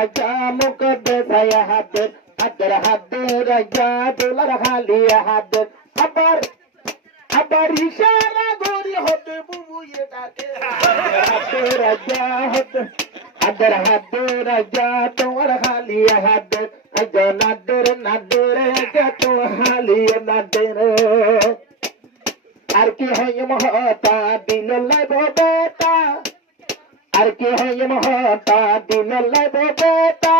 রাজা মুকদ্দাস হাতের হাতের হাতে রাজা দোলার হালিয়া হাতের আবার আবার ইশারা গরি হতে বুবুয়ে ডাকে হাতে রাজা হতে হাতের হাতে রাজা তোমার হালিয়া হাতের আজা নাদের নাদের তো হালিয়া নাদের আর কি হয় মহতা দিল লাইব বেটা আর কি হয় মহতা দিল লাইব বেটা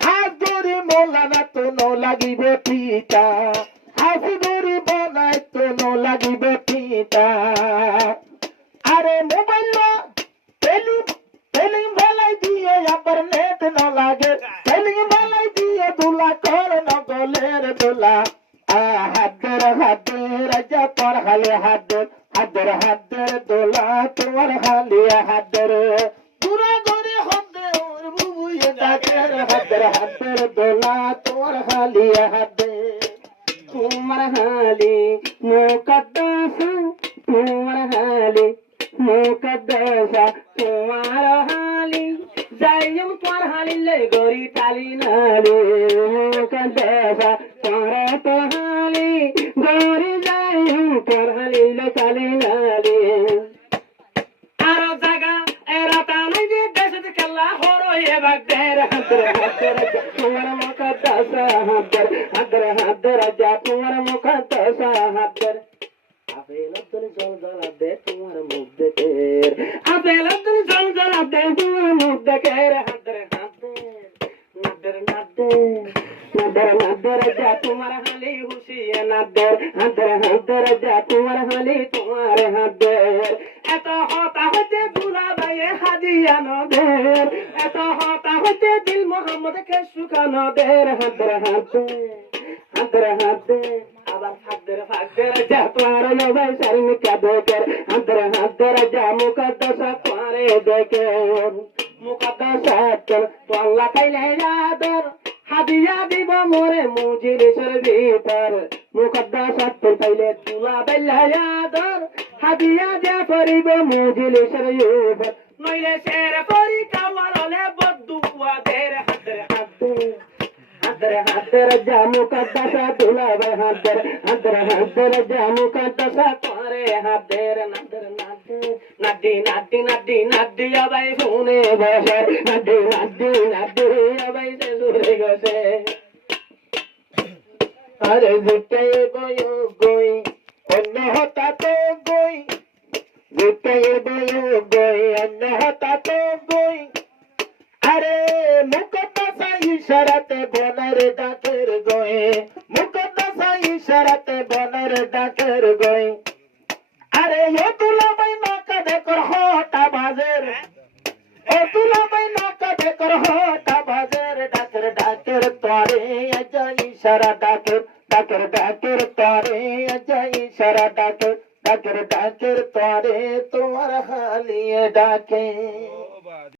হাজুরি মোলানা তো ন লাগিবে পিতা হাজুরি বনাই তো ন লাগিবে পিতা আরে মোবাইল টেলিং ভালাই দিয়ে আবার নেট ন লাগে টেলিং ভালাই দিয়ে দুলা কর ন গলের দুলা হাতের হাতের রাজা তোর হালে হাতের হাতের হাতের দোলা তোমার হালে হাতের পুরা গরে হতে ওর বুবুয়ে ডাকের হাতের হাতের দোলা তোমার হালে হাতের তোমার হালে মুকদ্দাস তোমার হালে মুকদ্দাস তোমার হালে যাইম তোমার হালিলে গরি তালি নালে মুকদ্দাস তোমার তো হালি গরি যাইম তোর হালিলে তালি নালে আর জায়গা এরা তালি দিয়ে দেশে খেলা হরো এ বাগদের হাতের হাতের তোমার মুকদ্দাস হাতের হাতের হাতের রাজা তোমার মুকদ্দাস হাতের আপেল আব্দুল জলজলা দে তোমার মুখ দেখে আপেল আব্দুল জলজলা দে তোমার মুখ দেখে হাতের হাতের নাদের নাদের নাদের নাদের রাজা তোমার হালি হুশিয়ে নাদের হাতের হাতের রাজা তোমার হালি তোমার হাতের এত হতা হতে দুলা ভাইয়ে হাদিয়া নদের এত হতা হতে দিল মোহাম্মদ কে শুকানো দের হাতের হাতের হাতের হাতের আবার হাতের হাতের রাজা তোমার ভাই সারিন কাদের হাতের হাতের রাজা মুকদ্দাস তোমার দেখে মুকদ্দাস তোর তোল্লা পাইলে আদর হাদিয়া দিব মোরে মুজিলিসের ভিতর মুকদ্দাস তোর পাইলে তুলা পাইলে আদর হাদিয়া যা করিব মুজিলিসের ভিতর নইলে শের করি কাওয়ালে বদুয়া দের হাতের হাতের হাতের হাতের রাজা মুকদ্দাস তুলা ভাই হাতের হাতের হাতের রাজা মুকদ্দাস তোরে হাতের নাদের নাদের নাদি নাদি নাদি নাদি ভাই শুনে বসে নাদি নাদি নাদি ভাই সে সুরে গেছে আরে জিটাই গই গই অন্য হতা তো গই জিটাই গই গই অন্য হতা তো গই আরে মুকদ্দাস ইশারাতে বনের ডাকের গই মুকদ্দাস ইশারাতে বনের ডাকের গই আরে ও তুলা ভাই নকা দেখর হটা বাজের ও তুলা ভাই নকা দেখর হটা বাজের ডাকের ডাকের তোরে আজা ইশারা ডাকের ডাকের ডাকের তোরে আজা ইশারা ডাকের ডাকের ডাকের তোরে তোমার হালিয়ে ডাকে